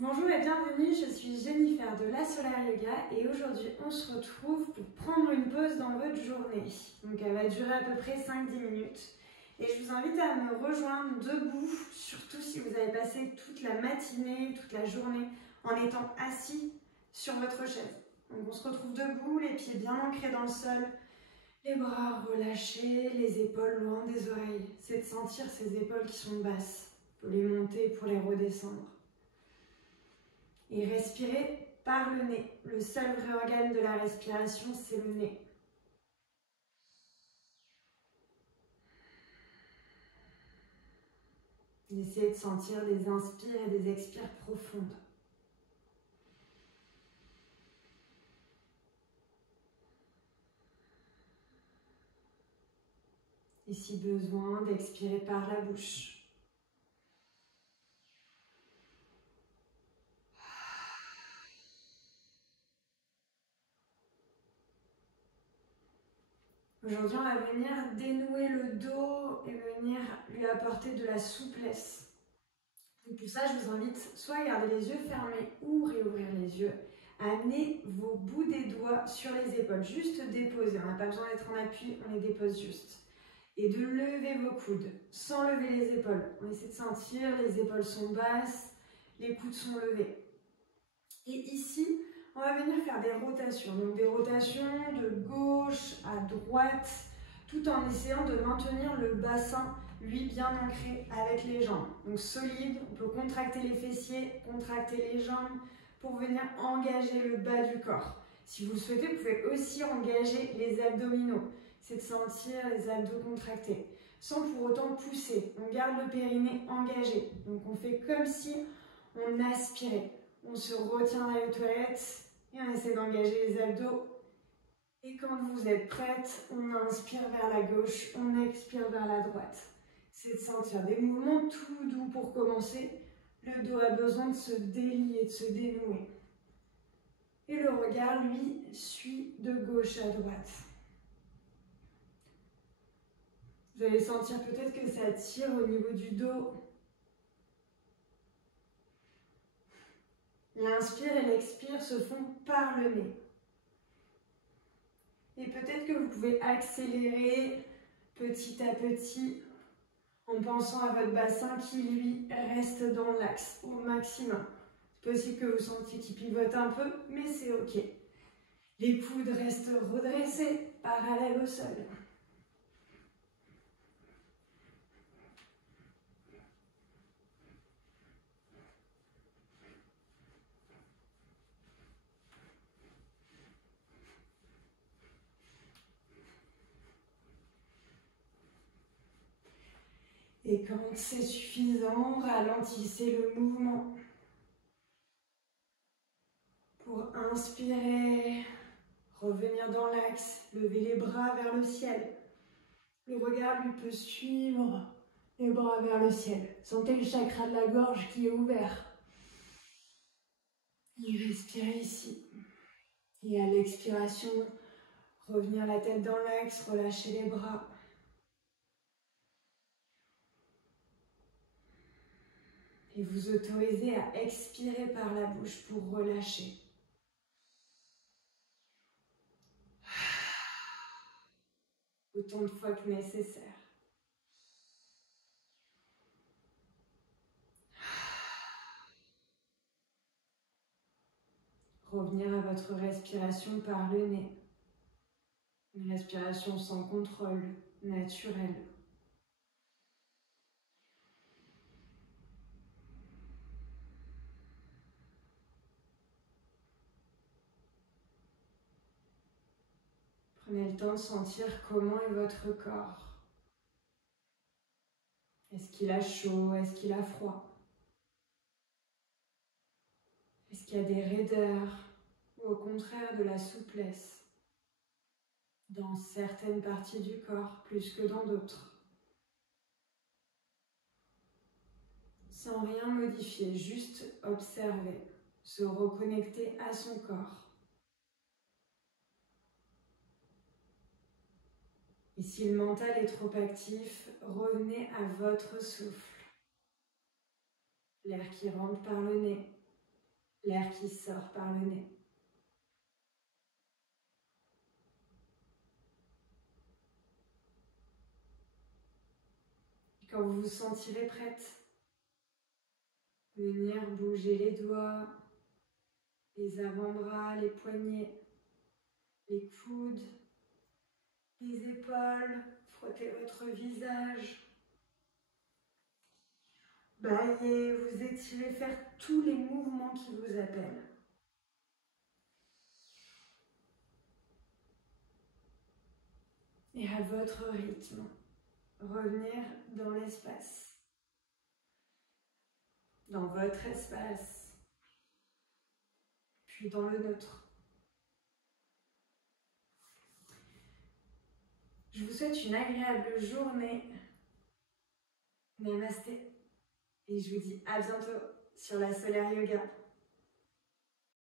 Bonjour et bienvenue, je suis Jennifer de La Solar Yoga et aujourd'hui on se retrouve pour prendre une pause dans votre journée. Donc elle va durer à peu près 5-10 minutes et je vous invite à me rejoindre debout, surtout si vous avez passé toute la matinée, toute la journée en étant assis sur votre chaise. Donc on se retrouve debout, les pieds bien ancrés dans le sol, les bras relâchés, les épaules loin des oreilles. C'est de sentir ces épaules qui sont basses, pour les monter, pour les redescendre. Et respirez par le nez. Le seul vrai organe de la respiration, c'est le nez. Essayez de sentir des inspires et des expires profondes. Et si besoin, d'expirer par la bouche. Aujourd'hui, on va venir dénouer le dos et venir lui apporter de la souplesse. Et pour ça, je vous invite soit à garder les yeux fermés ou réouvrir les yeux. Amenez vos bouts des doigts sur les épaules, juste déposer. On n'a pas besoin d'être en appui, on les dépose juste. Et de lever vos coudes, sans lever les épaules. On essaie de sentir, les épaules sont basses, les coudes sont levés. Et ici, on va venir faire des rotations. Donc des rotations de gauche à droite, tout en essayant de maintenir le bassin, lui, bien ancré avec les jambes. Donc solide, on peut contracter les fessiers, contracter les jambes pour venir engager le bas du corps. Si vous le souhaitez, vous pouvez aussi engager les abdominaux. C'est de sentir les abdos contractés, sans pour autant pousser. On garde le périnée engagé. Donc on fait comme si on aspirait. On se retient à la toilette et on essaie d'engager les abdos. Et quand vous êtes prête, on inspire vers la gauche, on expire vers la droite. C'est de sentir des mouvements tout doux pour commencer. Le dos a besoin de se délier, de se dénouer. Et le regard, lui, suit de gauche à droite. Vous allez sentir peut-être que ça tire au niveau du dos. L'inspire et l'expire se font par le nez. Et peut-être que vous pouvez accélérer petit à petit en pensant à votre bassin qui, lui, reste dans l'axe au maximum. C'est possible que vous sentiez qu'il pivote un peu, mais c'est OK. Les coudes restent redressés, parallèles au sol. Et quand c'est suffisant, ralentissez le mouvement. Pour inspirer, revenir dans l'axe, lever les bras vers le ciel. Le regard lui peut suivre les bras vers le ciel. Sentez le chakra de la gorge qui est ouvert. Et respirez ici. Et à l'expiration, revenir la tête dans l'axe, relâcher les bras. Et vous autorisez à expirer par la bouche pour relâcher. Autant de fois que nécessaire. Revenir à votre respiration par le nez. Une respiration sans contrôle, naturelle. Prenez le temps de sentir comment est votre corps. Est-ce qu'il a chaud? Est-ce qu'il a froid? Est-ce qu'il y a des raideurs ou au contraire de la souplesse dans certaines parties du corps plus que dans d'autres? Sans rien modifier, juste observer, se reconnecter à son corps. Et si le mental est trop actif, revenez à votre souffle. L'air qui rentre par le nez l'air qui sort par le nez. Quand vous vous sentirez prête, venir bouger les doigts, les avant-bras, les poignets, les coudes, les épaules, frottez votre visage, baillez, vous étirez, faire tous les mouvements qui vous appellent. Et à votre rythme, revenir dans l'espace, dans votre espace, puis dans le nôtre. Je vous souhaite une agréable journée. Namasté. Et je vous dis à bientôt sur la Solaire Yoga.